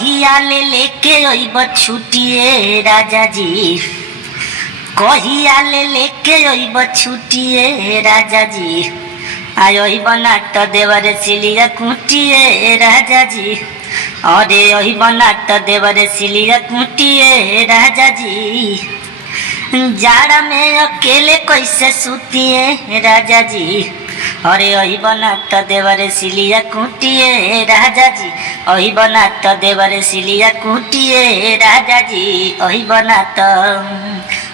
कहिया ले लेके अइब छुटिए राजा जी, कहिया ले लेके अइब छुटिए राजा जी, अइब ना त देवरे सिलिया कुटिए राजा जी, अरे अइब ना त देवरे सिलिया कुटिए राजा जी, जाड़ा में अकेले कैसे सुतिए राजा जी, अरे अइब ना त देवरे सिलिया कुटिए राजा जी, अइब ना त देवरे सिलिया कुटिए राजा जी, अइब ना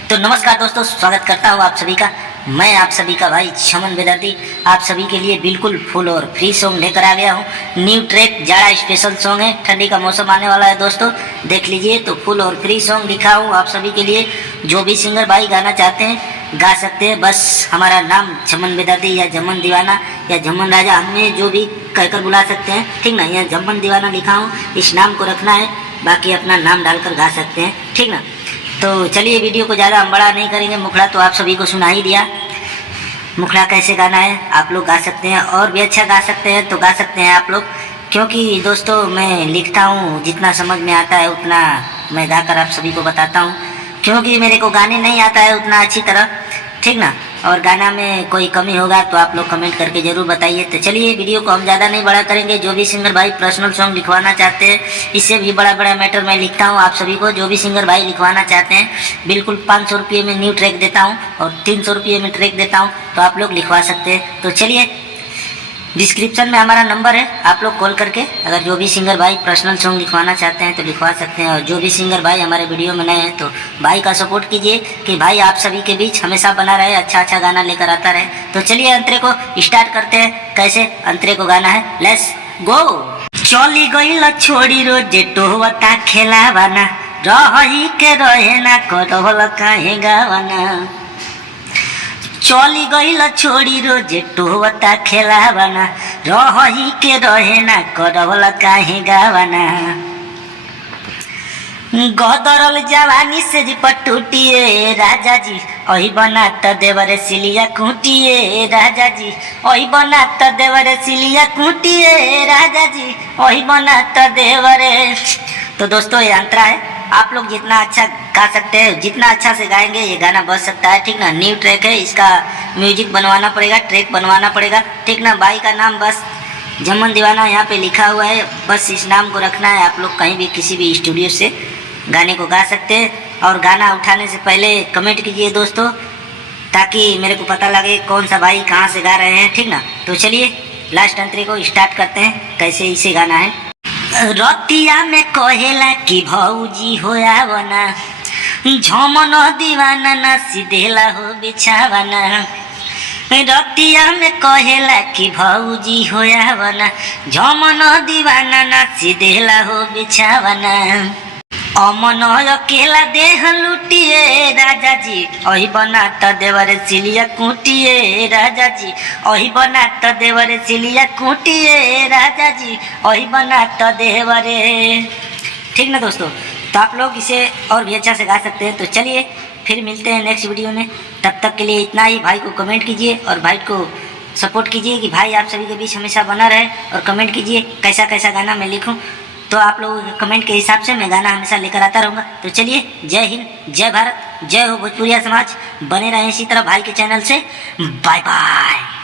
तो नमस्कार दोस्तों, स्वागत करता हूँ आप सभी का। मैं आप सभी का भाई चमन बेदर्दी आप सभी के लिए बिल्कुल फुल और फ्री सॉन्ग लेकर आ गया हूँ। न्यू ट्रैक जाड़ा स्पेशल सॉन्ग है, ठंडी का मौसम आने वाला है दोस्तों, देख लीजिए। तो फुल और फ्री सॉन्ग लिखा हूँ आप सभी के लिए। जो भी सिंगर भाई गाना चाहते हैं गा सकते हैं, बस हमारा नाम चमन बेदर्दी या जमन दीवाना या जमन राजा हमें जो भी कहकर बुला सकते हैं, ठीक ना। यह जमन दीवाना लिखा हूँ, इस नाम को रखना है, बाकी अपना नाम डालकर गा सकते हैं, ठीक ना। तो चलिए वीडियो को ज़्यादा हम बड़ा नहीं करेंगे। मुखड़ा तो आप सभी को सुना ही दिया, मुखड़ा कैसे गाना है आप लोग गा सकते हैं, और भी अच्छा गा सकते हैं तो गा सकते हैं आप लोग, क्योंकि दोस्तों मैं लिखता हूँ, जितना समझ में आता है उतना मैं गाकर आप सभी को बताता हूँ, क्योंकि मेरे को गाने नहीं आता है उतना अच्छी तरह, ठीक ना। और गाना में कोई कमी होगा तो आप लोग कमेंट करके ज़रूर बताइए। तो चलिए वीडियो को हम ज़्यादा नहीं बड़ा करेंगे। जो भी सिंगर भाई पर्सनल सॉन्ग लिखवाना चाहते हैं, इससे भी बड़ा बड़ा मैटर मैं लिखता हूँ आप सभी को। जो भी सिंगर भाई लिखवाना चाहते हैं बिल्कुल 500 रुपये में न्यू ट्रैक देता हूँ और 300 रुपये में ट्रैक देता हूँ, तो आप लोग लिखवा सकते हैं। तो चलिए डिस्क्रिप्शन में हमारा नंबर है, आप लोग कॉल करके अगर जो भी सिंगर भाई पर्सनल सॉन्ग लिखवाना चाहते हैं तो लिखवा सकते हैं। और जो भी सिंगर भाई हमारे वीडियो में नए हैं तो भाई का सपोर्ट कीजिए कि भाई आप सभी के बीच हमेशा बना रहे, अच्छा अच्छा गाना लेकर आता रहे। तो चलिए अंतरे को स्टार्ट करते हैं। कैसे अंतरे को गाना है, लेट्स गो। चली गईल छोड़ी रोजे टोहता खेलावाना, रही के रहे ना करल काहे गावाना। चली गईल छोड़ी रोजे टोहता खेलावाना, रही के रहे ना करल काहे गावाना। गदरल जवानी से जी पटुटिए राजा जी, अही बना त देवरे सिलिया कुटिए राजा जी, अही बना त देवरे सिलिया कुटिए राजा जी, अही बना त देवरे। तो दोस्तों ये अंतरा है, आप लोग जितना अच्छा गा सकते हैं, जितना अच्छा से गाएंगे ये गाना बज सकता है, ठीक ना। न्यू ट्रैक है, इसका म्यूजिक बनवाना पड़ेगा, ट्रैक बनवाना पड़ेगा, ठीक ना। भाई का नाम बस जमन दीवाना यहाँ पे लिखा हुआ है, बस इस नाम को रखना है। आप लोग कहीं भी किसी भी स्टूडियो से गाने को गा सकते हैं। और गाना उठाने से पहले कमेंट कीजिए दोस्तों, ताकि मेरे को पता लगे कौन सा भाई कहाँ से गा रहे हैं, ठीक ना। तो चलिए लास्ट अंतरे को स्टार्ट करते हैं, कैसे इसे गाना है। रतिया में कहेला कि भौजी होया बना, झमन दीवाना ना सीधेला हो बिछावाना। रतिया में कहेला कि भौजी होया बना, झमन दीवाना ना सीधेला हो बिछावाना। अमन अकेला देह लुटिए राजा जी, अही बना त देवरे सिलिया कुटिए राजा जी, अही बना त देवरे सिलिया कुटिए राजा जी, अही बना त देवरे। ठीक ना दोस्तों, तो आप लोग इसे और भी अच्छा से गा सकते हैं। तो चलिए फिर मिलते हैं नेक्स्ट वीडियो में, तब तक के लिए इतना ही। भाई को कमेंट कीजिए और भाई को सपोर्ट कीजिए कि भाई आप सभी के बीच हमेशा बना रहे, और कमेंट कीजिए कैसा कैसा गाना मैं लिखूं, तो आप लोगों के कमेंट के हिसाब से मैं गाना हमेशा लेकर आता रहूँगा। तो चलिए, जय हिंद, जय भारत, जय हो भोजपुरिया समाज। बने रहें इसी तरह भाई के चैनल से। Bye bye.